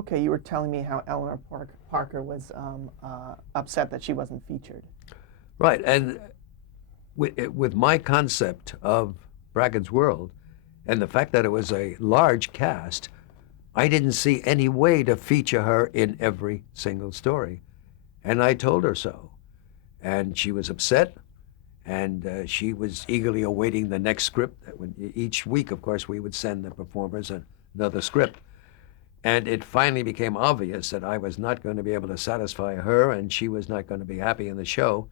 Okay, you were telling me how Eleanor Parker was upset that she wasn't featured. Right, and with my concept of Bracken's World and the fact that it was a large cast, I didn't see any way to feature her in every single story. And I told her so. And she was upset, and she was eagerly awaiting the next script. Each week, of course, we would send the performers another script. And it finally became obvious that I was not going to be able to satisfy her, and she was not going to be happy in the show.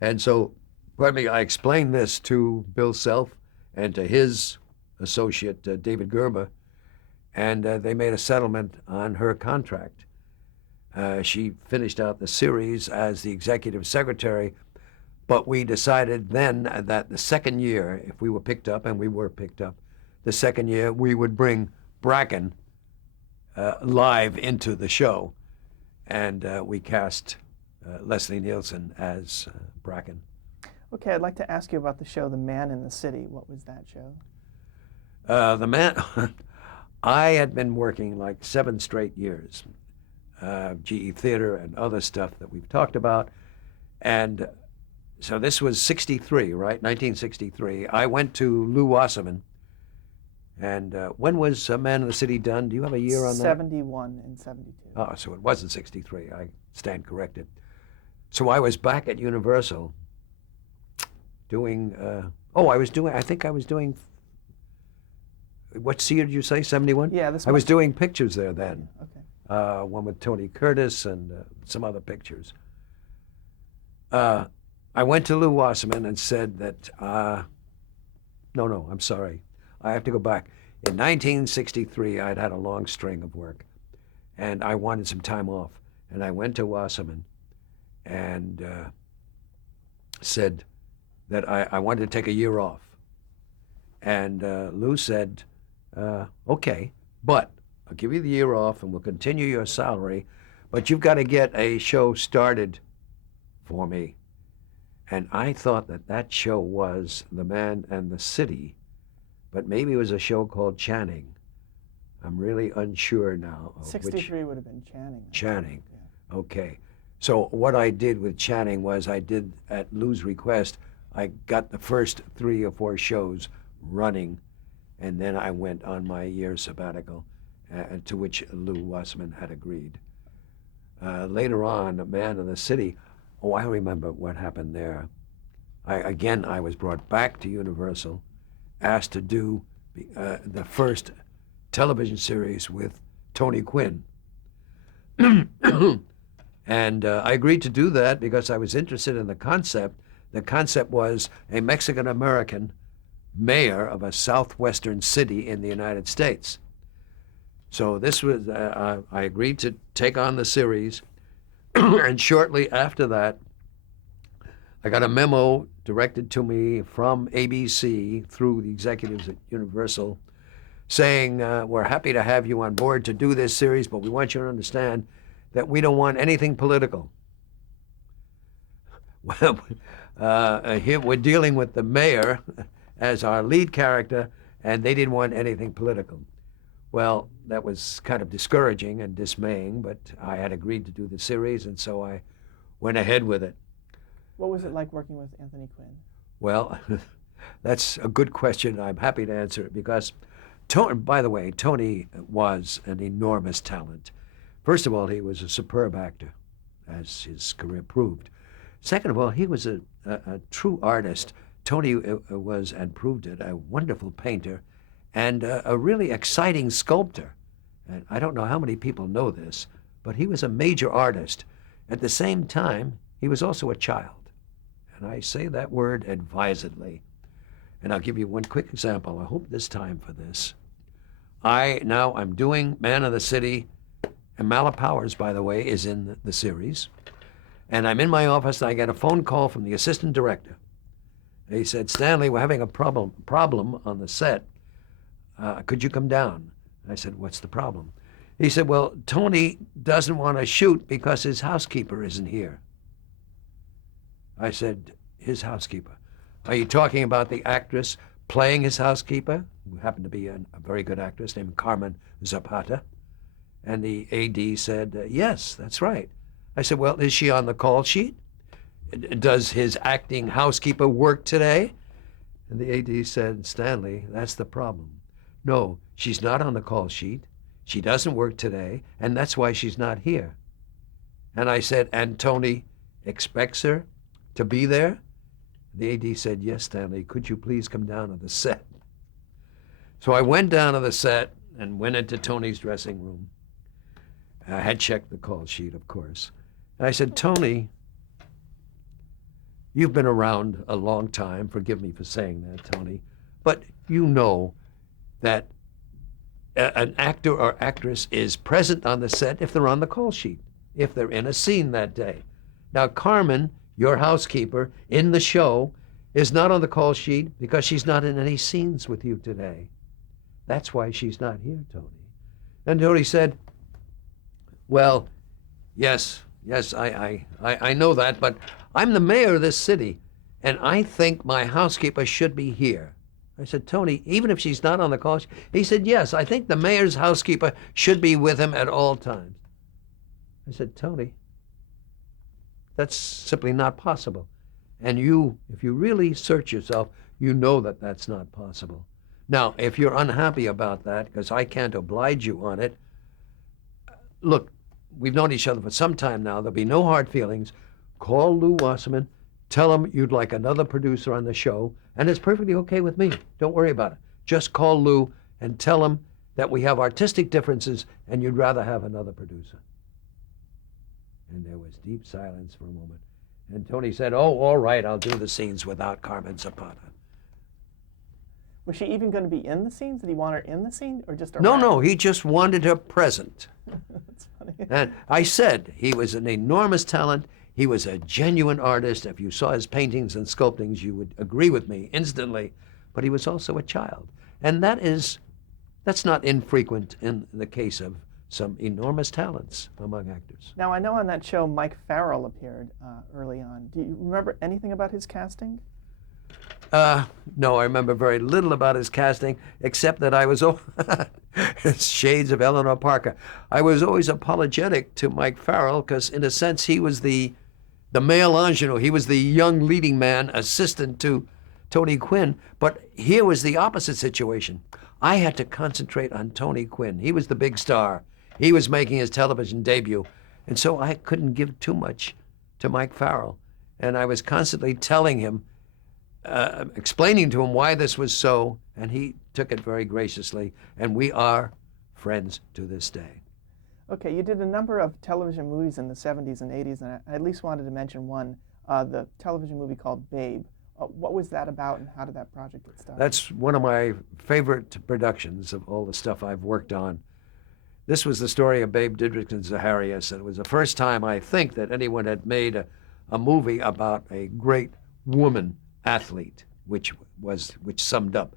And so, pardon me, I explained this to Bill Self and to his associate, David Gerber, and they made a settlement on her contract. She finished out the series as the executive secretary, but we decided then that the second year, if we were picked up, and we were picked up, the second year we would bring Bracken live into the show, and we cast Leslie Nielsen as Bracken. Okay, I'd like to ask you about the show The Man in the City. What was that show? The man, I had been working like 7 straight years, GE Theater and other stuff that we've talked about. And so this was 63, right? 1963. I went to Lou Wasserman. And when was Man in the City done? Do you have a year on that? 71 and 72. Oh, so it wasn't 63. I stand corrected. So I was back at Universal doing, I think I was doing, what year did you say, 71? Yeah, this I was doing pictures there then. Okay. One with Tony Curtis and some other pictures. I went to Lou Wasserman and said that, no, I'm sorry. I have to go back. In 1963, I'd had a long string of work, and I wanted some time off. And I went to Wasserman and said that I wanted to take a year off. And Lou said, okay, but I'll give you the year off and we'll continue your salary, but you've got to get a show started for me. And I thought that show was The Man and the City, but maybe it was a show called Channing. I'm really unsure now. 63 would have been Channing. Channing. Yeah. Okay. So what I did with Channing was I did, at Lou's request, I got the first 3 or 4 shows running, and then I went on my year sabbatical, to which Lou Wasserman had agreed. Later on, Man in the City, I remember what happened there. I was brought back to Universal, asked to do the first television series with Tony Quinn. And I agreed to do that because I was interested in the concept. The concept was a Mexican-American mayor of a southwestern city in the United States. So this was, I agreed to take on the series, and shortly after that, I got a memo directed to me from ABC through the executives at Universal saying, we're happy to have you on board to do this series, but we want you to understand that we don't want anything political. Well, here we're dealing with the mayor as our lead character, and they didn't want anything political. Well, that was kind of discouraging and dismaying, but I had agreed to do the series, and so I went ahead with it. What was it like working with Anthony Quinn? Well, that's a good question. I'm happy to answer it because, by the way, Tony was an enormous talent. First of all, he was a superb actor, as his career proved. Second of all, he was a true artist. Tony was, and proved it, a wonderful painter and a really exciting sculptor. And I don't know how many people know this, but he was a major artist. At the same time, he was also a child. And I say that word advisedly. And I'll give you one quick example. I hope there's time for this. I'm doing Man of the City, and Mala Powers, by the way, is in the series. And I'm in my office, and I get a phone call from the assistant director. He said, Stanley, we're having a problem on the set. Could you come down? I said, what's the problem? He said, well, Tony doesn't want to shoot because his housekeeper isn't here. I said, his housekeeper? Are you talking about the actress playing his housekeeper, who happened to be a very good actress named Carmen Zapata? And the AD said, yes, that's right. I said, well, is she on the call sheet? Does his acting housekeeper work today? And the AD said, Stanley, that's the problem. No, she's not on the call sheet. She doesn't work today, and that's why she's not here. And I said, and Tony expects her to be there? The AD said, yes, Stanley, could you please come down to the set? So I went down to the set and went into Tony's dressing room. I had checked the call sheet, of course. And I said, Tony, you've been around a long time. Forgive me for saying that, Tony. But you know that an actor or actress is present on the set if they're on the call sheet, if they're in a scene that day. Now, Carmen, your housekeeper in the show, is not on the call sheet because she's not in any scenes with you today. That's why she's not here, Tony. And Tony said, well, yes, I know that, but I'm the mayor of this city, and I think my housekeeper should be here. I said, Tony, even if she's not on the call sheet? He said, yes, I think the mayor's housekeeper should be with him at all times. I said, Tony, that's simply not possible. And you, if you really search yourself, you know that that's not possible. Now, if you're unhappy about that, because I can't oblige you on it, look, we've known each other for some time now. There'll be no hard feelings. Call Lou Wasserman. Tell him you'd like another producer on the show, and it's perfectly okay with me. Don't worry about it. Just call Lou and tell him that we have artistic differences and you'd rather have another producer. And there was deep silence for a moment. And Tony said, oh, all right, I'll do the scenes without Carmen Zapata. Was she even going to be in the scenes? Did he want her in the scene or just around? No, he just wanted her present. That's funny. And I said he was an enormous talent. He was a genuine artist. If you saw his paintings and sculptings, you would agree with me instantly. But he was also a child. And that's not infrequent in the case of some enormous talents among actors. Now, I know on that show Mike Farrell appeared early on. Do you remember anything about his casting? No, I remember very little about his casting, except that I was, shades of Eleanor Parker. I was always apologetic to Mike Farrell because, in a sense, he was the male ingenue. He was the young leading man, assistant to Tony Quinn. But here was the opposite situation. I had to concentrate on Tony Quinn. He was the big star. He was making his television debut. And so I couldn't give too much to Mike Farrell. And I was constantly telling him, explaining to him why this was so, and he took it very graciously, and we are friends to this day. Okay, you did a number of television movies in the 70s and 80s, and I at least wanted to mention one, the television movie called Babe. What was that about, and how did that project get started? That's one of my favorite productions of all the stuff I've worked on. This was the story of Babe Didrikson Zaharias, and it was the first time, I think, that anyone had made a movie about a great woman athlete, which summed up,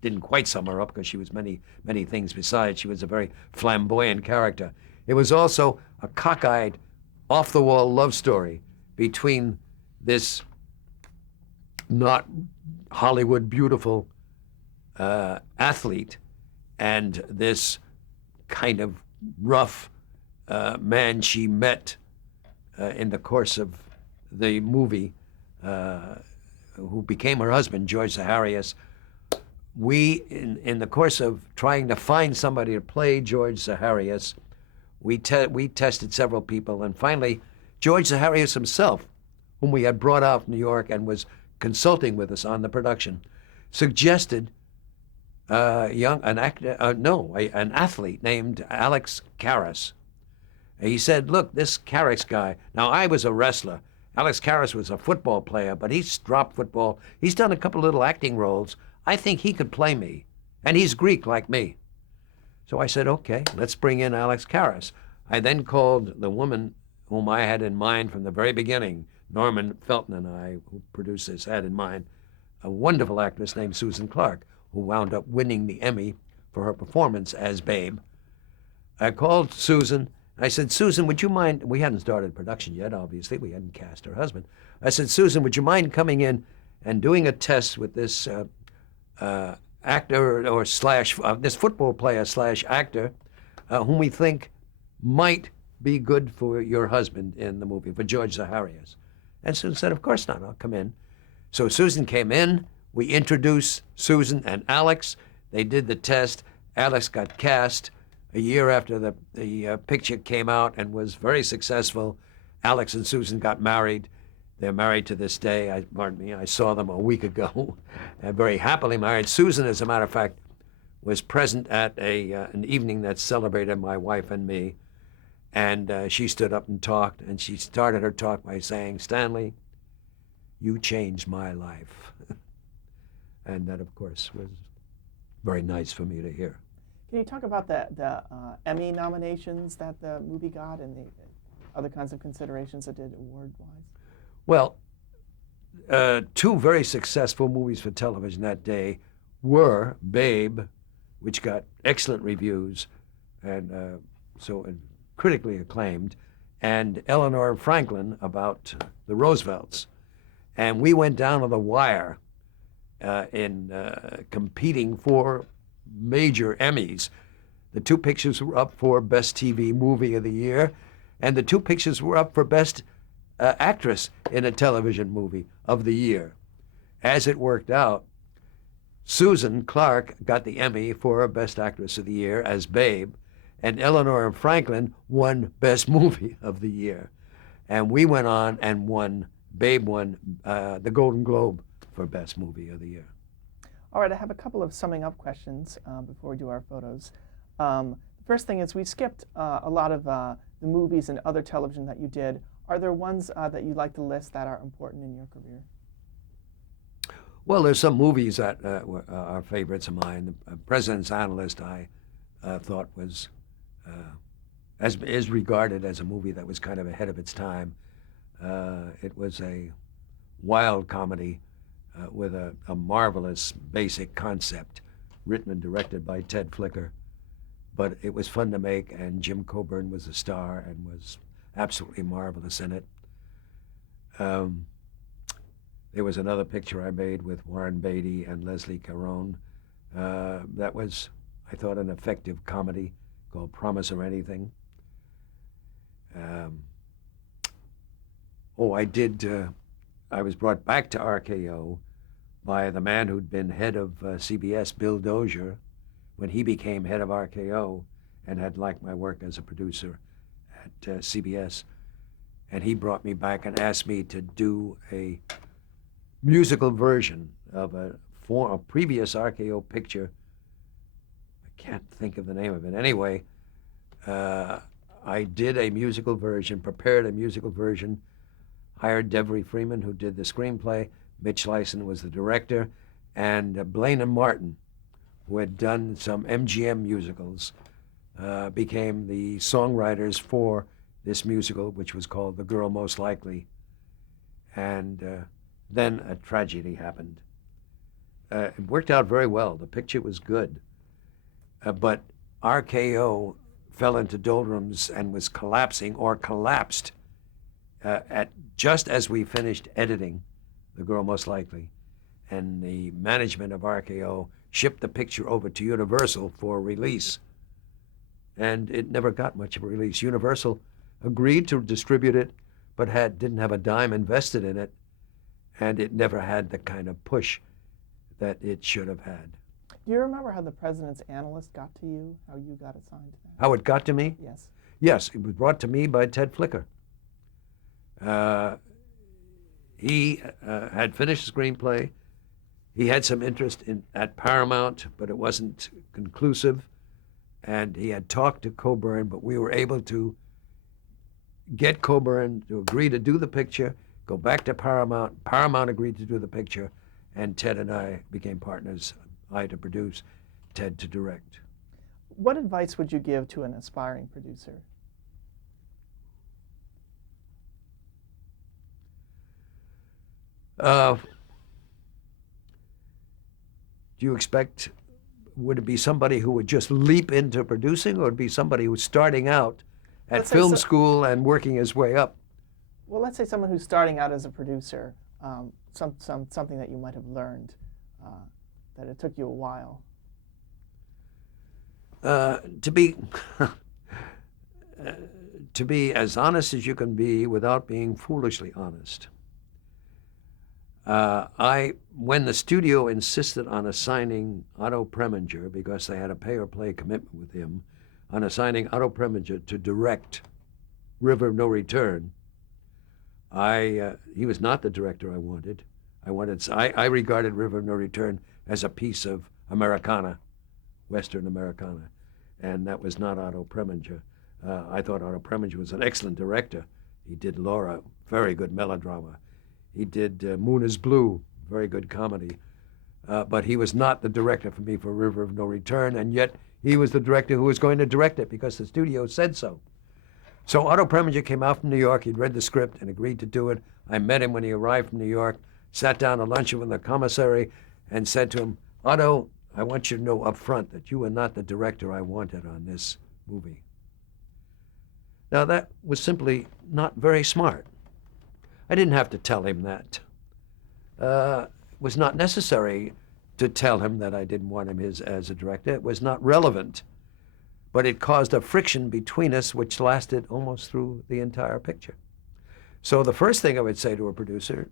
didn't quite sum her up because she was many things besides. She was a very flamboyant character. It was also a cockeyed, off-the-wall love story between this not Hollywood beautiful athlete and this kind of rough man she met in the course of the movie, who became her husband, George Zaharias. We, in the course of trying to find somebody to play George Zaharias, we tested several people, and finally, George Zaharias himself, whom we had brought out from New York and was consulting with us on the production, suggested an athlete named Alex Karras. He said, look, this Karras guy, now I was a wrestler. Alex Karras was a football player, but he's dropped football. He's done a couple little acting roles. I think he could play me. And he's Greek like me. So I said, okay, let's bring in Alex Karras. I then called the woman whom I had in mind from the very beginning. Norman Felton and I, who produced this, had in mind a wonderful actress named Susan Clark, who wound up winning the Emmy for her performance as Babe. I called Susan. I said, Susan, would you mind, we hadn't started production yet, obviously, we hadn't cast her husband. I said, Susan, would you mind coming in and doing a test with this actor or slash, this football player slash actor whom we think might be good for your husband in the movie, for George Zaharias. And Susan said, of course not, I'll come in. So Susan came in, we introduced Susan and Alex, they did the test, Alex got cast a year after the picture came out and was very successful. Alex and Susan got married. They're married to this day. I saw them a week ago. Very happily married. Susan, as a matter of fact, was present at an evening that celebrated my wife and me. And she stood up and talked, and she started her talk by saying, "Stanley, you changed my life." And that, of course, was very nice for me to hear. Can you talk about the Emmy nominations that the movie got and the other kinds of considerations it did award-wise? Well, two very successful movies for television that day were Babe, which got excellent reviews and critically acclaimed, and Eleanor Franklin about the Roosevelts. And we went down to the wire in competing for major Emmys. The two pictures were up for Best TV Movie of the Year, and the two pictures were up for Best Actress in a Television Movie of the Year. As it worked out, Susan Clark got the Emmy for Best Actress of the Year as Babe, and Eleanor Franklin won Best Movie of the Year. And we went on and Babe won the Golden Globe for Best Movie of the Year. All right, I have a couple of summing up questions before we do our photos. The first thing is we skipped a lot of the movies and other television that you did. Are there ones that you'd like to list that are important in your career? Well, there's some movies that are favorites of mine. The President's Analyst, I thought was is regarded as a movie that was kind of ahead of its time. It was a wild comedy with a marvelous basic concept, written and directed by Ted Flicker. But it was fun to make, and Jim Coburn was a star and was absolutely marvelous in it. There was another picture I made with Warren Beatty and Leslie Caron. That was, I thought, an effective comedy called Promise or Anything. I was brought back to RKO by the man who'd been head of CBS, Bill Dozier, when he became head of RKO and had liked my work as a producer at CBS. And he brought me back and asked me to do a musical version of a previous RKO picture. I can't think of the name of it. Anyway, I did a musical version, prepared a musical version, hired Devery Freeman, who did the screenplay. Mitch Lyson was the director, and Blaine and Martin, who had done some MGM musicals, became the songwriters for this musical, which was called The Girl Most Likely. And then a tragedy happened. It worked out very well. The picture was good. But RKO fell into doldrums and was collapsing, or collapsed, just as we finished editing The Girl Most Likely. And the management of RKO shipped the picture over to Universal for release. And it never got much of a release. Universal agreed to distribute it, but didn't have a dime invested in it, and it never had the kind of push that it should have had. Do you remember how the President's Analyst got to you, how you got assigned to that? How it got to me? Yes. Yes, it was brought to me by Ted Flicker. He had finished the screenplay. He had some interest at Paramount, but it wasn't conclusive. And he had talked to Coburn, but we were able to get Coburn to agree to do the picture, go back to Paramount. Paramount agreed to do the picture, and Ted and I became partners. I to produce, Ted to direct. What advice would you give to an aspiring producer? Do you expect, would it be somebody who would just leap into producing, or would it be somebody who's starting out at film school and working his way up? Well, let's say someone who's starting out as a producer, something that you might have learned, that it took you a while. To be to be as honest as you can be without being foolishly honest. When the studio insisted on assigning Otto Preminger, because they had a pay-or-play commitment with him, on assigning Otto Preminger to direct River of No Return, he was not the director I wanted. I regarded River of No Return as a piece of Americana, Western Americana, and that was not Otto Preminger. I thought Otto Preminger was an excellent director. He did Laura, very good melodrama. He did Moon is Blue, very good comedy. But he was not the director for me for River of No Return, and yet he was the director who was going to direct it because the studio said so. So Otto Preminger came out from New York. He'd read the script and agreed to do it. I met him when he arrived from New York, sat down to luncheon with the commissary, and said to him, Otto, I want you to know up front that you are not the director I wanted on this movie. Now, that was simply not very smart. I didn't have to tell him that. It was not necessary to tell him that I didn't want him as a director. It was not relevant. But it caused a friction between us which lasted almost through the entire picture. So the first thing I would say to a producer,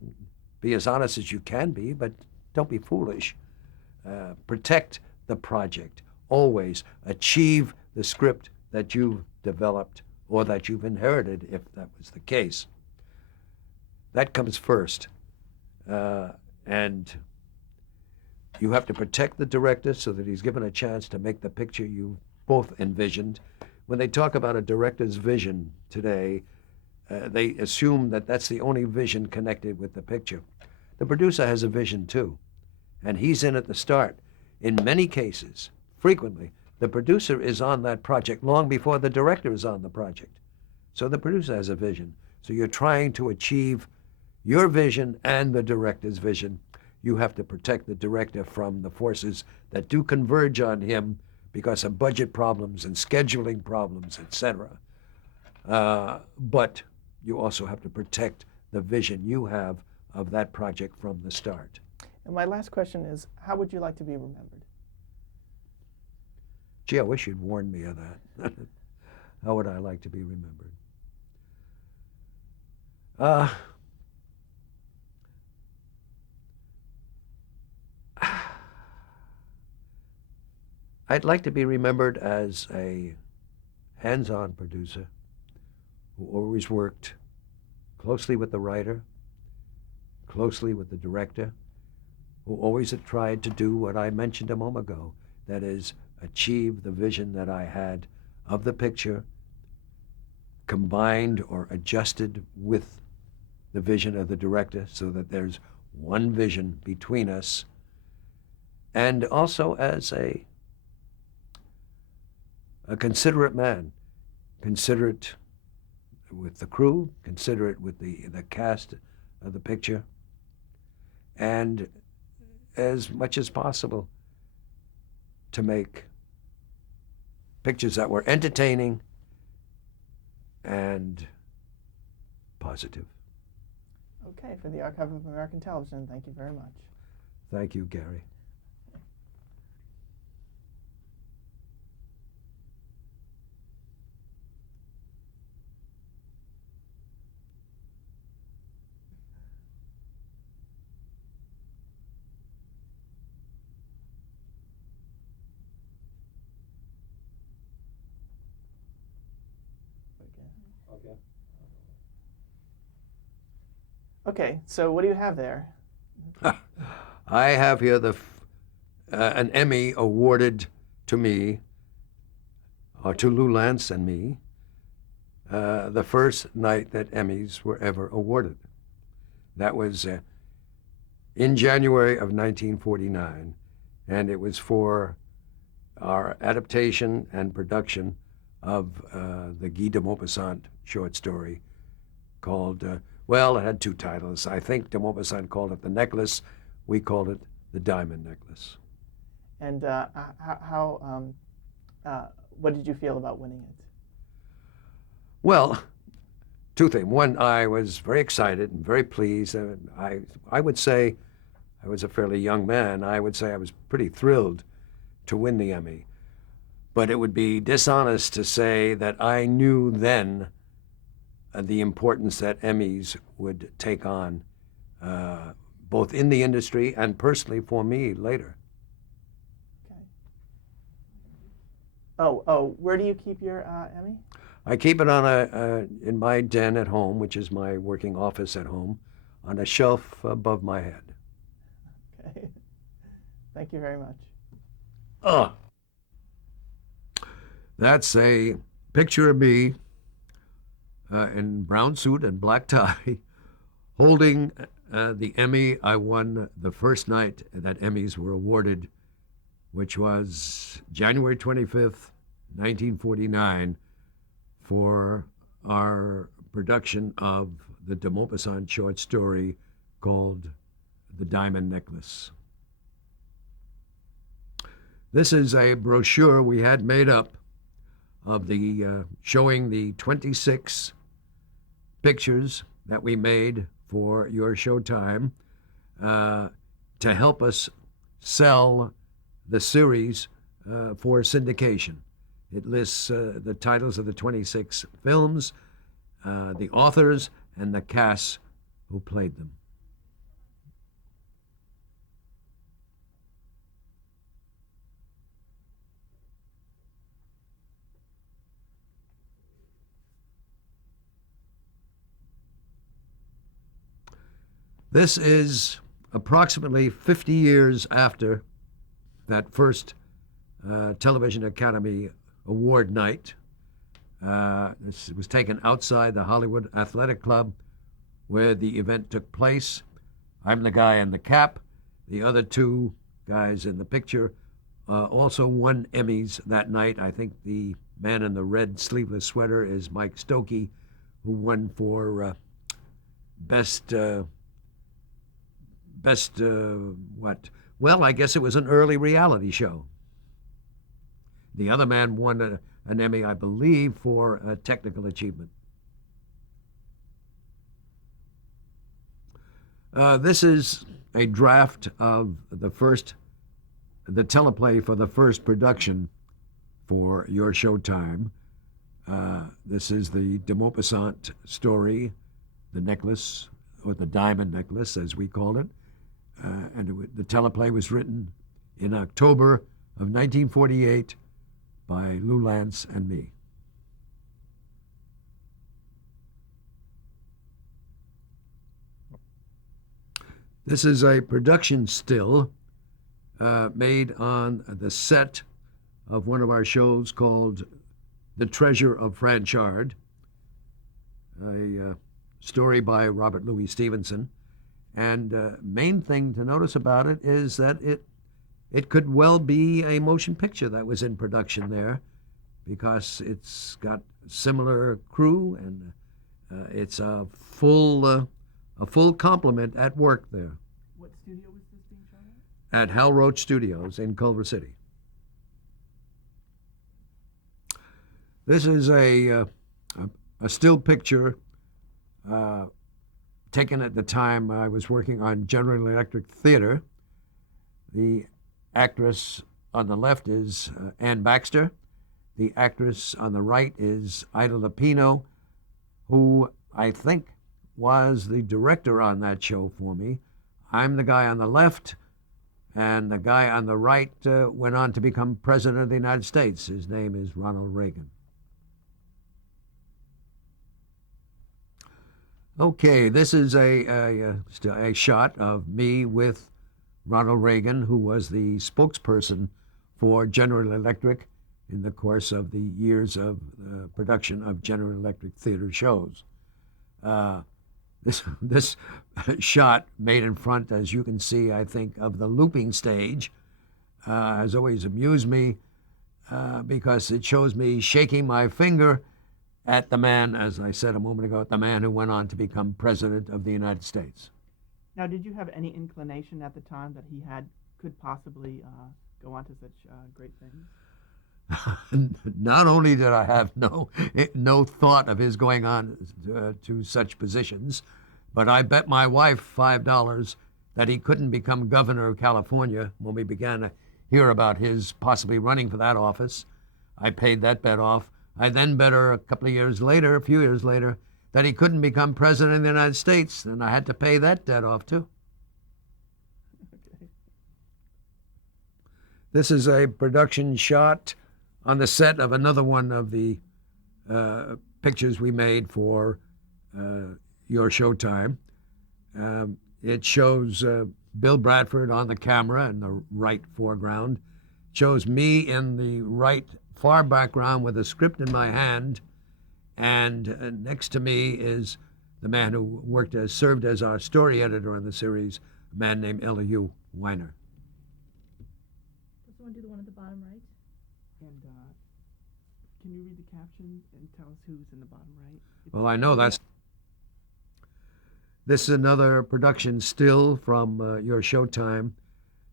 be as honest as you can be, but don't be foolish. Protect the project. Always achieve the script that you've developed or that you've inherited, if that was the case. That comes first. And you have to protect the director so that he's given a chance to make the picture you both envisioned. When they talk about a director's vision today, they assume that that's the only vision connected with the picture. The producer has a vision too, and he's in at the start. In many cases, frequently, the producer is on that project long before the director is on the project. So the producer has a vision. So you're trying to achieve your vision and the director's vision. You have to protect the director from the forces that do converge on him because of budget problems and scheduling problems, etc. But you also have to protect the vision you have of that project from the start. And my last question is, how would you like to be remembered? Gee, I wish you'd warned me of that. How would I like to be remembered? I'd like to be remembered as a hands-on producer who always worked closely with the writer, closely with the director, who always had tried to do what I mentioned a moment ago, that is, achieve the vision that I had of the picture, combined or adjusted with the vision of the director so that there's one vision between us, and also as a considerate man, considerate with the crew, considerate with the cast of the picture, and as much as possible to make pictures that were entertaining and positive. Okay, for the Archive of American Television, thank you very much. Thank you, Gary. Okay. Okay, so what do you have there? I have here an Emmy awarded to me, or to Lou Lance and me, the first night that Emmys were ever awarded. That was in January of 1949, and it was for our adaptation and production of the Guy de Maupassant short story called, well, it had two titles. I think de Maupassant called it The Necklace. We called it The Diamond Necklace. And what did you feel about winning it? Well, two things. One, I was very excited and very pleased. I would say, I was a fairly young man, I would say I was pretty thrilled to win the Emmy. But it would be dishonest to say that I knew then the importance that Emmys would take on, both in the industry and personally for me later. Okay. Oh, where do you keep your Emmy? I keep it on in my den at home, which is my working office at home, on a shelf above my head. Okay. Thank you very much. Oh, that's a picture of me in brown suit and black tie, holding the Emmy I won the first night that Emmys were awarded, which was January 25th, 1949, for our production of the de Maupassant short story called The Diamond Necklace. This is a brochure we had made up of the showing the 26 pictures that we made for your Showtime to help us sell the series for syndication. It lists the titles of the 26 films, the authors, and the cast who played them. This is approximately 50 years after that first Television Academy Award night. This was taken outside the Hollywood Athletic Club where the event took place. I'm the guy in the cap. The other two guys in the picture also won Emmys that night. I think the man in the red sleeveless sweater is Mike Stokey, who won for best what? Well, I guess it was an early reality show. The other man won an Emmy, I believe, for technical achievement. This is a draft of the teleplay for the first production for your Showtime. This is the de Maupassant story, the necklace, or the diamond necklace, as we called it. The teleplay was written in October of 1948 by Lou Lance and me. This is a production still made on the set of one of our shows called The Treasure of Franchard, a story by Robert Louis Stevenson. And main thing to notice about it is that it could well be a motion picture that was in production there, because it's got similar crew and it's a full complement at work there. What studio was this being shot at? At Hal Roach Studios in Culver City. This is a still picture taken at the time I was working on General Electric Theater. The actress on the left is Ann Baxter. The actress on the right is Ida Lupino, who I think was the director on that show for me. I'm the guy on the left, and the guy on the right went on to become President of the United States. His name is Ronald Reagan. Okay, this is a shot of me with Ronald Reagan, who was the spokesperson for General Electric in the course of the years of production of General Electric theater shows. This shot made in front, as you can see, I think, of the looping stage has always amused me because it shows me shaking my finger at the man, as I said a moment ago, at the man who went on to become President of the United States. Now, did you have any inclination at the time that he could possibly go on to such great things? Not only did I have no thought of his going on to such positions, but I bet my wife $5 that he couldn't become governor of California when we began to hear about his possibly running for that office. I paid that bet off. I then bet her a few years later, that he couldn't become president of the United States, and I had to pay that debt off too. Okay. This is a production shot on the set of another one of the pictures we made for your Showtime. It shows Bill Bradford on the camera in the right foreground. It shows me in the right far background with a script in my hand, and next to me is the man who served as our story editor on the series, a man named Elihu Weiner. Does someone do the one at the bottom right? And can you read the caption and tell us who's in the bottom right? Well, I know that's. This is another production still from your Showtime.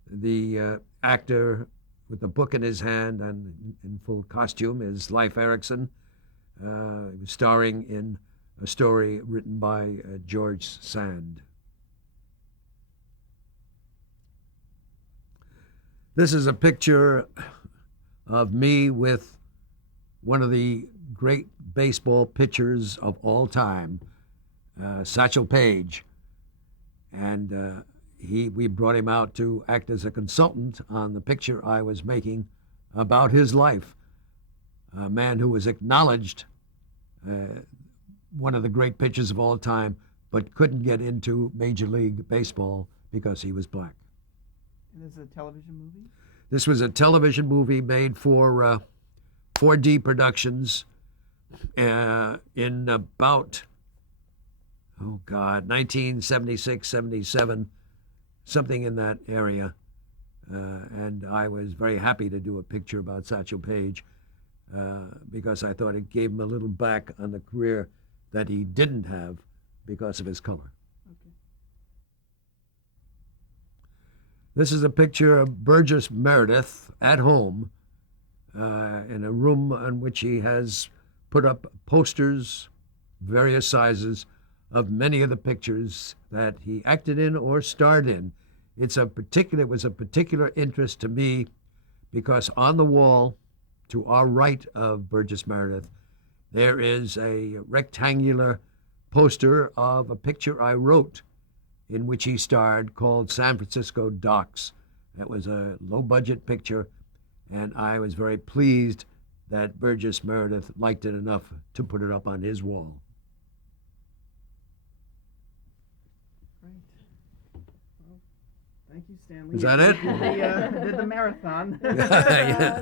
The actor with the book in his hand and in full costume is Leif Erikson, starring in a story written by George Sand. This is a picture of me with one of the great baseball pitchers of all time, Satchel Paige, and we brought him out to act as a consultant on the picture I was making about his life. A man who was acknowledged one of the great pitchers of all time, but couldn't get into Major League Baseball because he was black. And this is a television movie? This was a television movie made for 4D Productions in about, 1976, 77, something in that area. And I was very happy to do a picture about Satchel Paige because I thought it gave him a little back on the career that he didn't have because of his color. Okay. This is a picture of Burgess Meredith at home in a room on which he has put up posters, various sizes, of many of the pictures that he acted in or starred in. It was a particular interest to me because on the wall to our right of Burgess Meredith, there is a rectangular poster of a picture I wrote in which he starred called San Francisco Docks. That was a low-budget picture, and I was very pleased that Burgess Meredith liked it enough to put it up on his wall. Great. Well, thank you, Stanley. Is that it? Did the marathon. Yeah.